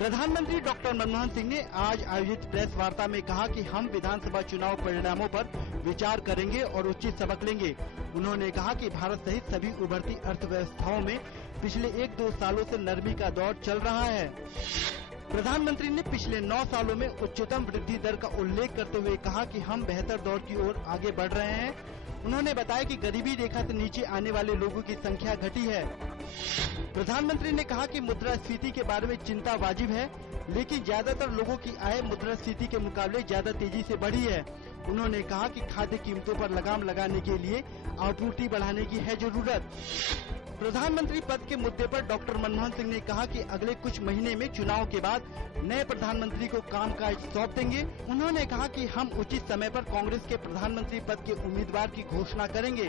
प्रधानमंत्री डॉक्टर मनमोहन सिंह ने आज आयोजित प्रेस वार्ता में कहा कि हम विधानसभा चुनाव परिणामों पर विचार करेंगे और उचित सबक लेंगे। उन्होंने कहा कि भारत सहित सभी उभरती अर्थव्यवस्थाओं में पिछले 1-2 सालों से नरमी का दौर चल रहा है। प्रधानमंत्री ने पिछले 9 सालों में उच्चतम वृद्धि दर का उल्लेख करते हुए कहा कि हम बेहतर दौर की ओर आगे बढ़ रहे हैं। उन्होंने बताया कि गरीबी रेखा से नीचे आने वाले लोगों की संख्या घटी है। प्रधानमंत्री ने कहा कि मुद्रास्फीति के बारे में चिंता वाजिब है, लेकिन ज्यादातर लोगों की आय मुद्रास्फीति के मुकाबले ज्यादा तेजी से बढ़ी है। उन्होंने कहा कि खाद्य कीमतों पर लगाम लगाने के लिए आपूर्ति बढ़ाने की है जरूरत। प्रधानमंत्री पद के मुद्दे पर डॉक्टर मनमोहन सिंह ने कहा कि अगले कुछ महीने में चुनाव के बाद नए प्रधानमंत्री को कामकाज सौंप देंगे। उन्होंने कहा कि हम उचित समय पर कांग्रेस के प्रधानमंत्री पद के उम्मीदवार की घोषणा करेंगे।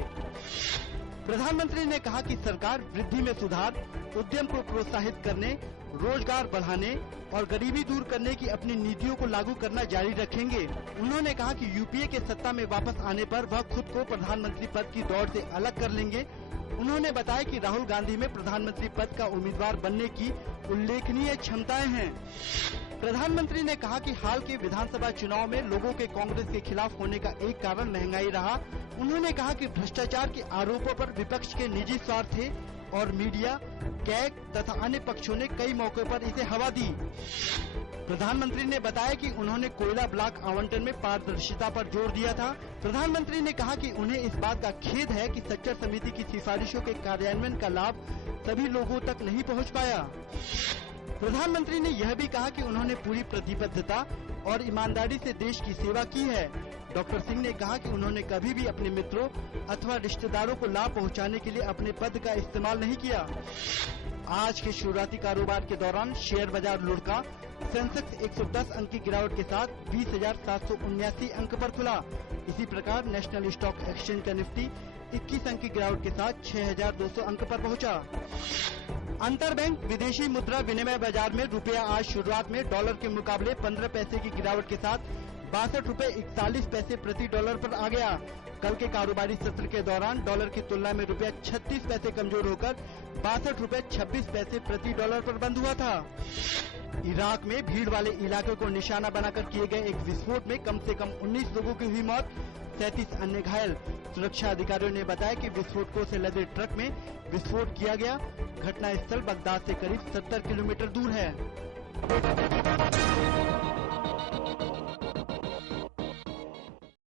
प्रधानमंत्री ने कहा कि सरकार वृद्धि में सुधार, उद्यम को प्रोत्साहित करने, रोजगार बढ़ाने और गरीबी दूर करने की अपनी नीतियों को लागू करना जारी रखेंगे। उन्होंने कहा कि यूपीए के सत्ता में वापस आने पर वह खुद को प्रधानमंत्री पद की दौड़ से अलग कर लेंगे। उन्होंने बताया कि राहुल गांधी में प्रधानमंत्री पद का उम्मीदवार बनने की उल्लेखनीय क्षमताएं हैं। प्रधानमंत्री ने कहा कि हाल के विधानसभा चुनाव में लोगों के कांग्रेस के खिलाफ होने का एक कारण महंगाई रहा। उन्होंने कहा कि भ्रष्टाचार के आरोपों पर विपक्ष के निजी स्वार्थ थे और मीडिया, कैग तथा अन्य पक्षों ने कई मौकों पर इसे हवा दी। प्रधानमंत्री ने बताया कि उन्होंने कोयला ब्लॉक आवंटन में पारदर्शिता पर जोर दिया था। प्रधानमंत्री ने कहा कि उन्हें इस बात का खेद है कि सच्चर समिति की सिफारिशों के कार्यान्वयन का लाभ सभी लोगों तक नहीं पहुंच पाया। प्रधानमंत्री ने यह भी कहा कि उन्होंने पूरी प्रतिबद्धता और ईमानदारी से देश की सेवा की है। डॉक्टर सिंह ने कहा कि उन्होंने कभी भी अपने मित्रों अथवा रिश्तेदारों को लाभ पहुंचाने के लिए अपने पद का इस्तेमाल नहीं किया। आज के शुरुआती कारोबार के दौरान शेयर बाजार लुढ़का। सेंसेक्स 110 अंक की गिरावट के साथ 20,779 अंक पर खुला। इसी प्रकार नेशनल स्टॉक एक्सचेंज का निफ्टी 21 अंक की गिरावट के साथ 6,200 अंक पर पहुंचा। अंतरबैंक विदेशी मुद्रा विनिमय बाजार में रुपया आज शुरुआत में डॉलर के मुकाबले 15 पैसे की गिरावट के साथ 62.41 प्रति डॉलर पर आ गया। कल के कारोबारी सत्र के दौरान डॉलर की तुलना में रुपया 36 पैसे कमजोर होकर 62.26 प्रति डॉलर पर बंद हुआ था। इराक में भीड़ वाले इलाके को निशाना बनाकर किए गए एक विस्फोट में कम से कम 19 लोगों की हुई मौत, 37 अन्य घायल। सुरक्षा अधिकारियों ने बताया कि विस्फोटकों से लदे ट्रक में विस्फोट किया गया। घटना स्थल बगदाद से करीब 70 किलोमीटर दूर है।